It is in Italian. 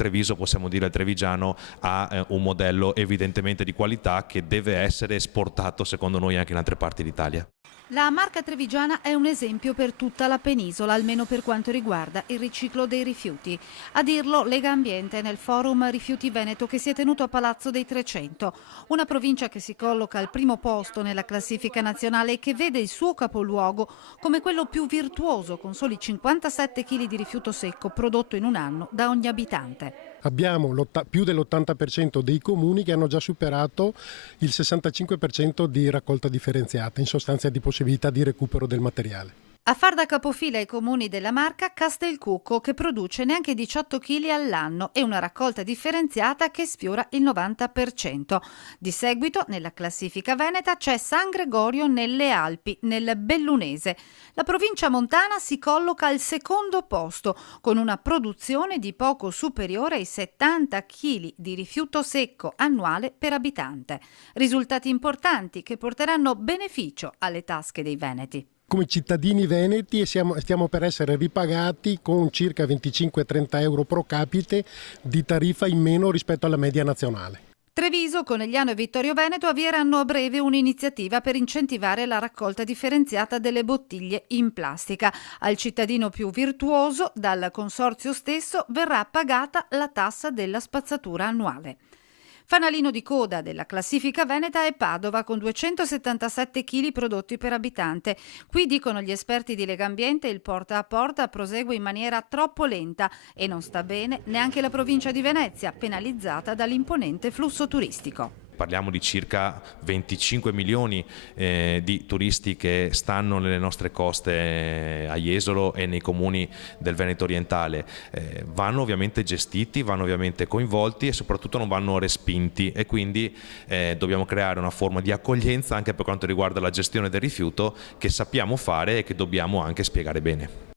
Treviso, possiamo dire al trevigiano, ha un modello evidentemente di qualità che deve essere esportato secondo noi anche in altre parti d'Italia. La marca trevigiana è un esempio per tutta la penisola, almeno per quanto riguarda il riciclo dei rifiuti. A dirlo Legambiente nel forum Rifiuti Veneto che si è tenuto a Palazzo dei 300, una provincia che si colloca al primo posto nella classifica nazionale e che vede il suo capoluogo come quello più virtuoso, con soli 57 kg di rifiuto secco prodotto in un anno da ogni abitante. Abbiamo più dell'80% dei comuni che hanno già superato il 65% di raccolta differenziata, in sostanza di possibilità di recupero del materiale. A far da capofila ai comuni della Marca Castelcucco, che produce neanche 18 kg all'anno e una raccolta differenziata che sfiora il 90%. Di seguito, nella classifica veneta, c'è San Gregorio nelle Alpi, nel Bellunese. La provincia montana si colloca al secondo posto, con una produzione di poco superiore ai 70 kg di rifiuto secco annuale per abitante. Risultati importanti che porteranno beneficio alle tasche dei veneti. Come cittadini veneti stiamo per essere ripagati con circa 25-30 euro pro capite di tariffa in meno rispetto alla media nazionale. Treviso, Conegliano e Vittorio Veneto avvieranno a breve un'iniziativa per incentivare la raccolta differenziata delle bottiglie in plastica. Al cittadino più virtuoso, dal consorzio stesso, verrà pagata la tassa della spazzatura annuale. Fanalino di coda della classifica veneta è Padova con 277 kg prodotti per abitante. Qui, dicono gli esperti di Legambiente, il porta a porta prosegue in maniera troppo lenta e non sta bene neanche la provincia di Venezia, penalizzata dall'imponente flusso turistico. Parliamo di circa 25 milioni di turisti che stanno nelle nostre coste a Jesolo e nei comuni del Veneto orientale. Vanno ovviamente gestiti, vanno ovviamente coinvolti e soprattutto non vanno respinti, e quindi dobbiamo creare una forma di accoglienza anche per quanto riguarda la gestione del rifiuto che sappiamo fare e che dobbiamo anche spiegare bene.